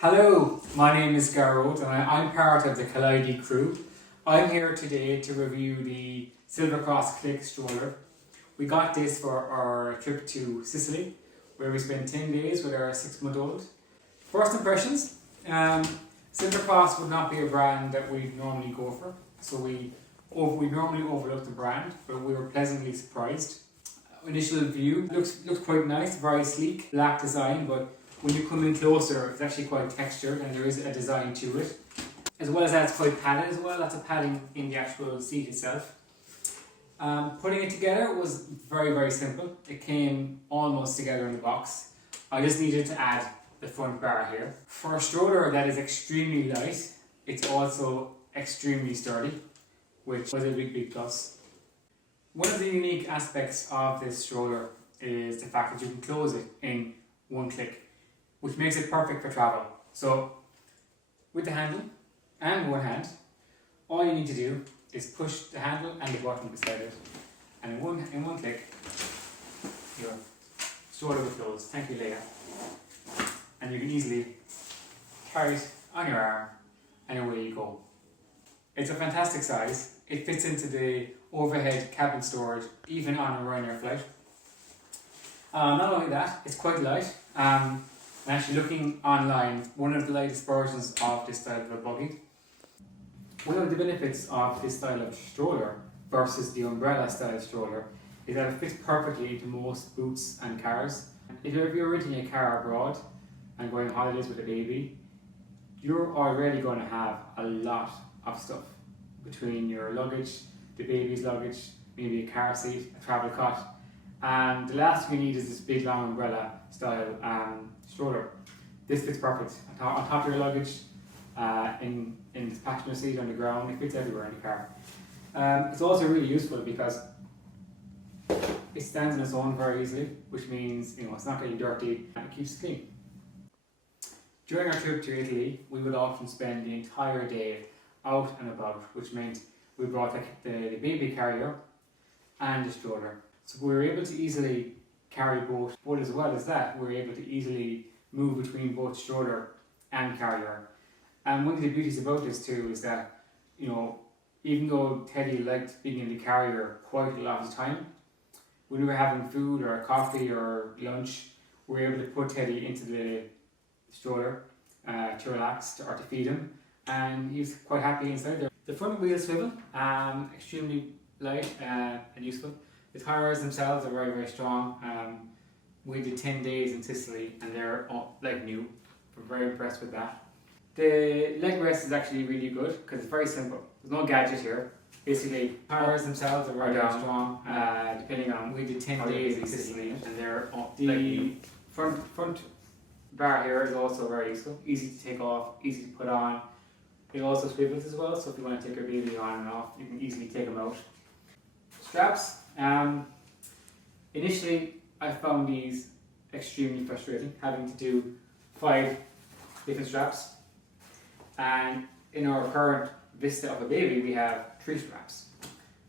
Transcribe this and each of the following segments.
Hello, my name is Gearoid and I'm part of the Kaliedy crew. I'm here today to review the Silver Cross Clic Stroller. We got this for our trip to Sicily, where we spent 10 days with our 6-month-old. First impressions, Silver Cross would not be a brand that we normally go for, so we normally overlook the brand, but we were pleasantly surprised. Initial view looks quite nice, very sleek, black design, but when you come in closer, it's actually quite textured and there is a design to it. As well as that, it's quite padded as well. Lots of padding in the actual seat itself. Putting it together was very simple. It came almost together in the box. I just needed to add the front bar here. For a stroller that is extremely light, it's also extremely sturdy, which was a big plus. One of the unique aspects of this stroller is the fact that you can close it in one click, which makes it perfect for travel. So with the handle and one hand, all you need to do is push the handle and the button beside it, and in one click your stroller will close. Thank you, Leia. And you can easily carry it on your arm and away you go. It's a fantastic size. It fits into the overhead cabin storage even on a Ryanair flight. Not only that, it's quite light. And actually looking online, one of the latest versions of this style of a buggy. One of the benefits of this style of stroller versus the umbrella style stroller is that it fits perfectly into most boots and cars. If you're renting a car abroad and going on holidays with a baby, you're already going to have a lot of stuff between your luggage, the baby's luggage, maybe a car seat, a travel cot. And the last thing you need is this big long umbrella style stroller. This fits perfect on top of your luggage, in the passenger seat, on the ground. It fits everywhere in the car. It's also really useful because it stands on its own very easily, which means it's not getting dirty and it keeps it clean. During our trip to Italy, we would often spend the entire day out and about, which meant we brought the baby carrier and the stroller. So we were able to easily carry both, but as well as that, we were able to easily move between both stroller and carrier. And one of the beauties about this too is that, even though Teddy liked being in the carrier quite a lot of the time, when we were having food or coffee or lunch, we were able to put Teddy into the stroller to relax or to feed him, and he was quite happy inside there. The front wheel swivel, extremely light and useful. The tyres themselves are very strong. We did 10 days in Sicily and they're like new. We're very impressed with that. The leg rest is actually really good because it's very simple. There's no gadget here. Basically, tyres themselves are very strong. Depending on, we did 10 days in Sicily and they're the front bar here is also very useful. Easy to take off, easy to put on. It also swivels as well, so if you want to take your baby on and off, you can easily take them out. Straps. Initially, I found these extremely frustrating, having to do 5 different straps. And in our current vista of a baby, we have 3 straps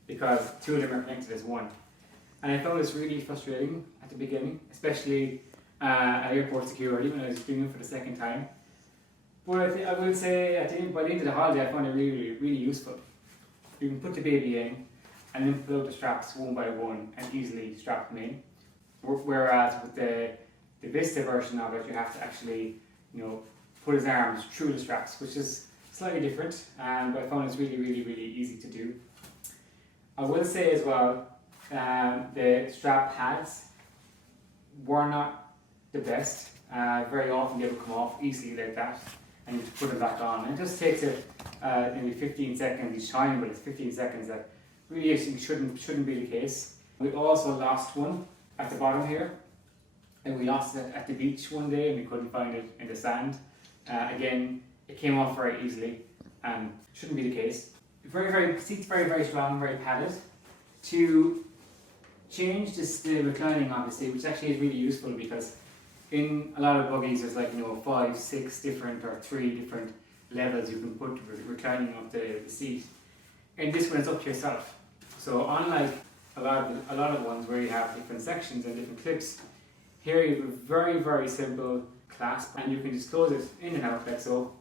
because 2 of them are connected as one. And I found this really frustrating at the beginning, especially at airport security when I was doing it for the second time. But I would say by the end of the holiday, I found it really useful. You can put the baby in and then pull out the straps one by one and easily strap them in. Whereas with the Vista version of it, you have to actually, put his arms through the straps, which is slightly different, but I found it's really easy to do. I will say as well, the strap pads were not the best. Very often they would come off easily like that, and you have to put them back on. And it just takes it maybe 15 seconds each time, but it's 15 seconds that really shouldn't be the case. We also lost one at the bottom here, and we lost it at the beach one day and we couldn't find it in the sand. Again, it came off very easily and shouldn't be the case. Seats very strong, very padded. To change the reclining obviously, which actually is really useful because in a lot of buggies there's 5, 6 different or 3 different levels you can put reclining of the seat. In this one it's up to yourself. So unlike a lot of ones where you have different sections and different clips, Here you have a very simple clasp, and you can just close it in and out like so,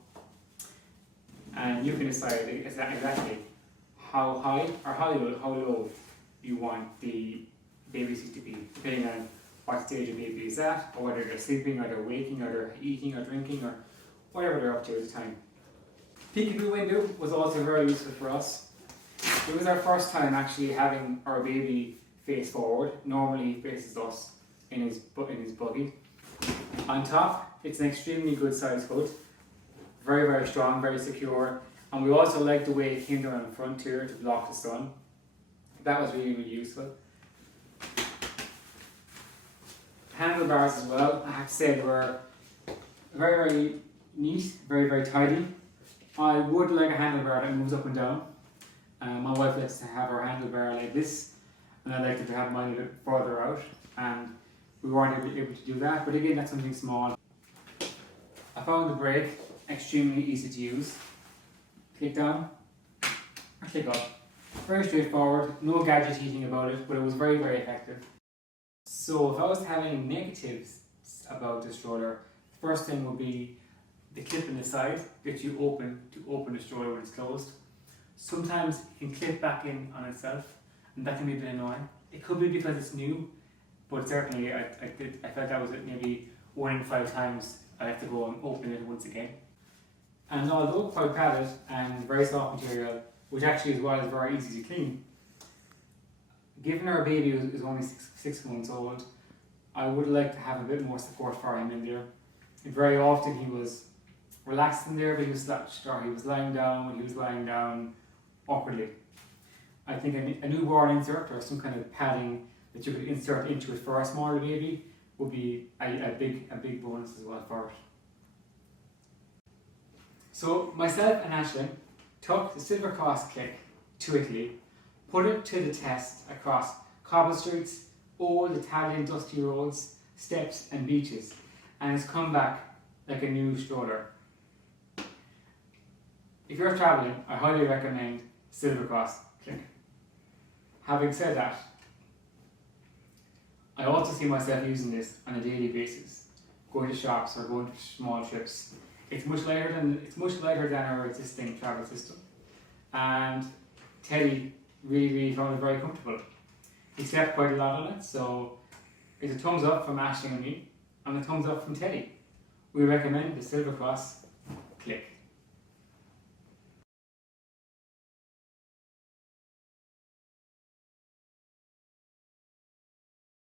and you can decide exactly how high or how low you want the baby seat to be, depending on what stage the baby is at, or whether they're sleeping, or they're waking, or they're eating or drinking, or whatever they're up to at the time. Peekaboo window was also very useful for us. It was our first time actually having our baby face forward. Normally he faces us in his buggy. On top, it's an extremely good size hood. Very strong, very secure. And we also liked the way it came down in front here to block the sun. That was really useful. Handlebars as well, I have to say, were very neat, very tidy. I would like a handlebar that moves up and down. My wife likes to have her handlebar like this, and I like to have mine a bit further out, and we weren't able to do that, but again, that's something small. I found the brake extremely easy to use. Click down, or click up. Very straightforward, no gadget heating about it, but it was very effective. So if I was having negatives about the stroller, the first thing would be the clip in the side that you open to open the stroller when it's closed. Sometimes it can clip back in on itself, and that can be a bit annoying. It could be because it's new, but certainly I felt that was it. Maybe 1 in 5 times I have to go and open it once again. And although quite padded and very soft material, which actually as well is very easy to clean, given our baby is only 6 months old, I would like to have a bit more support for him in there. And very often he was relaxed in there, but he was slouched, or he was lying down when he was lying down awkwardly. I think a newborn insert or some kind of padding that you could insert into it for a smaller baby would be a big bonus as well for it. So myself and Ashlyn took the Silver Cross Clic to Italy, put it to the test across cobble streets, old Italian dusty roads, steps and beaches, and it's come back like a new stroller. If you're travelling, I highly recommend Silver Cross Clic. Having said that, I also see myself using this on a daily basis, going to shops or going to small trips. It's much lighter than our existing travel system, and Teddy really found it very comfortable. He slept quite a lot on it, so it's a thumbs up from Ashley and me, and a thumbs up from Teddy. We recommend the Silver Cross Clic.